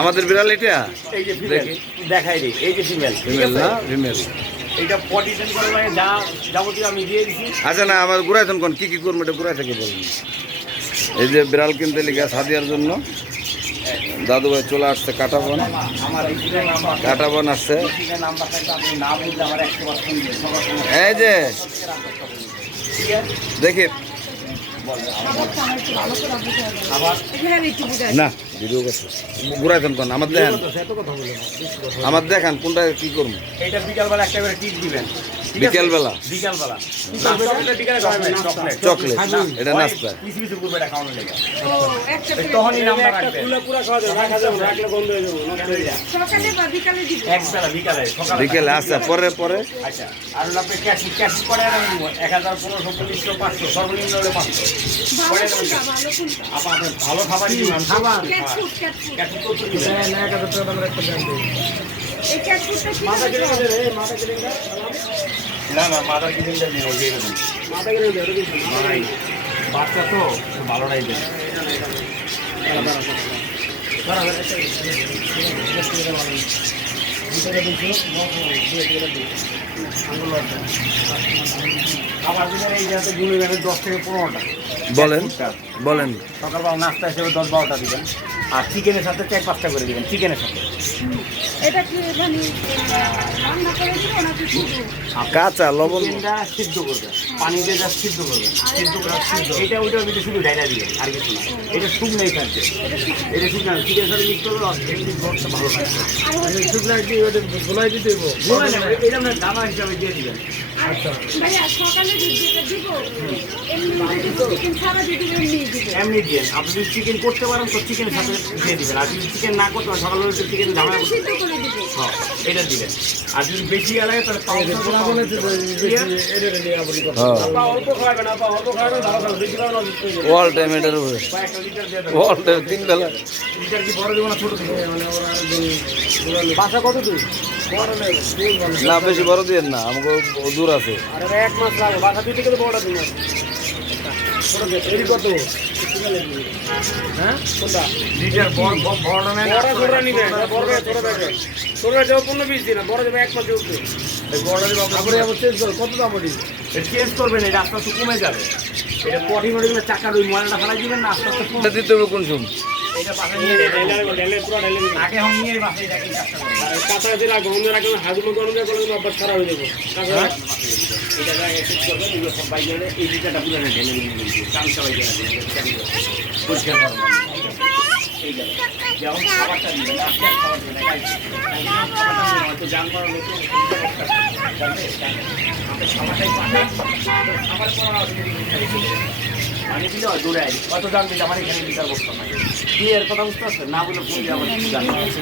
আমাদের বিড়াল এটা এই যে ফিমেল দেখাই দিই, এই যে ফিমেল, ফিমেল না ফিমেল। এইটা পটিশন করে মানে যা যাবতীয় আমি দিয়ে দিছি। আচ্ছা না আমার ঘুরাইছেন কোন কি কি করবো এটা ঘুরাই থেকে বলুন। এই যে বিড়াল কিনতে লিখে সাদিয়ার জন্য দাদু ভাই চলে আসছে কাটাবন, আমার এই নাম্বার কাটাবন আসছে। নাম্বার থাকলে আপনি না বুঝলে আমার 100% দিয়ে সবার সঙ্গে এই যে ঠিক আছে দেখি আবার না ভিডিও করছে ঘুরাইছেন কোন আমার দেখেন, এত কথা বলে না, বেশি কথা। আমার দেখান কোনটা কি করবো। এইটা বিকালবেলা একটা করে টিপ দিবেন, ঠিক আছে? বিকেলবেলা বিকালবেলা চকলেট বিকালে খাবেন চকলেট চকলেট এটা নাস্তা। কিছু কিছু করবে এটা খাওয়ানো লেগে তখনই নাম্বার রাখবেন। পুরো খাওয়া যাবে, রাখা যাবে না, রাখলে বন্ধ হয়ে যাবে। সকালে বা বিকালে দিব। একবেলা বিকালে সকালে বিকেলে আচ্ছা পরে পরে আচ্ছা আর হলো আপনি ক্যাশ ক্যাশ করে আমি দিব 1000 1500 500 সর্বনিম্ন হলে 500 ভালো কোনটা, ভালো কোনটা? আপনার ভালো খাবার দিবেন খাবার ক্যাটফুড, ক্যাটফুড। ক্যাশ করতে দিবেন না, 1000 টাকা আমরা একটা ব্যাংক দেই। এই ক্যাটফুডটা কি মাথা কেটে করে? গেছে রে, মাথা কেটে গেছে। না না মাদার কিডিংটা নিয়ে ওই এরকম মাথা কেটে গেছে, এরকম না। নাই বাচ্চা তো ভালো রাখবেন খাবার দিবেন এই যাতে গুলো যাবে 10 থেকে 15টা বলেন বলেন। সকালবেলা নাস্তা হিসেবে 10-12টা দিবেন আর চিকেনের সাথে 4-5টা করে দিবেন চিকেনের সাথে এটা কি মানে রান্না করে দিব নাকি শুধু? কাঁচা লবণ চিকেনটা সিদ্ধ করবেন পানি দিয়ে যা সিদ্ধ করবেন সিদ্ধ করে এটা ওইটার ভিতরে শুধু ডাইলা দিবেন আর কিছু না এটা শুকনোই থাকবে এটা শুকনো চিকেনের সাথে মিক্স করবে এমনি বড়টা ভালো থাকবে আর হচ্ছে শুকনা কি ওটা গোলাই দিতে হইব? এটা আপনার দানা হিসাবে দিয়ে দিবেন আচ্ছা। ভাইয়া সকালে যেটা দিব এমনি দিব, চিকেন ছাড়া যদি এমনি দিব। এমনি দিয়ে আপনি যদি চিকেন করতে পারেন তো চিকেনের সাথে দিয়ে দিবেন আর যদি চিকেন না করতে পারেন সকালে চিকেন ঝামেলা এটা করতে সিদ্ধ করে দিব। হ্যাঁ এটা দিবেন আর যদি বেশি লাগে তাহলে পোলা বলেছে যে বেশি এটা নিয়ে আবার কথা। হ্যাঁ আপা অল্প খাবেন, আপা অল্প খাবেন, ভালো খাবেন, বেশি খাবেন অসুস্থ হয়ে যাবে। অল টাইম এটার উপরে কয়েকটা লিটার দিয়ে দেবেন অল টাইম 3 বেলা। লিটার কি বড় দেবো না ছোট দেবো মানে ওরা আরেকজন বললো, বাসা কত তুই বড় নেই, ফুল মানুষ। না বেশি বড় দিয়ে না আমাকে দূর আছে। আর এটা 1 মাস লাগে, বাসা দিতে গেলে বড়টা দিন। ছোট গেট, এরই কত? হ্যাঁ? কোনটা? লিটার বড় নেন বড় ছোটরা নিবে, বড় ছোট দেখে। ছোটরা যাবো 15-20 দিন, বড় যাবে 1 মাসে উঠবে। বড় দেবো তারপরে আবার চেঞ্জ করো, কত দাম ওটি? চেঞ্জ করবেন এটা আস্তে আস্তে কমে যাবে এটা পটি মটি গুলো চাকার ওই ময়লাটা ফেলাই দিবেন না আস্তে আস্তে কমে এটা দিতে হবে কোন সময়? এটা বাসায় নিয়ে যাবেন। ঢেলে পুরো ঢেলে দিবে। আগে हम নিয়ে বাসায় রাখি কাজটা করবেন। আর কাঁচা দিয়ে রাখবো, অন্য রাখলে হাজুমো গরম দিয়ে করলে অভ্যাস খারাপ হয়ে যাবে। কাঁচা হ্যাঁ? এটা জায়গায় ঠিক করবেন এগুলো সব বাইরে হলে এই লিটারটা পুরো ঢেলে দিবেন চামচা বাইরে পরিষ্কার করবেন এই গেল যেমন খাবারটা দিবেন আজকে খাবার দিবেন খাবারটা দিবেন হয়তো জান করার লোক খাবারটাই পাঠান খাবার করা পানি দিলে হয় দূরে আই কত দাম দিলে আমার এখানে লিটার বসতাম না কি এর কথা বুঝতে পারছেন না বলে ফোন দিয়ে আমার জানতে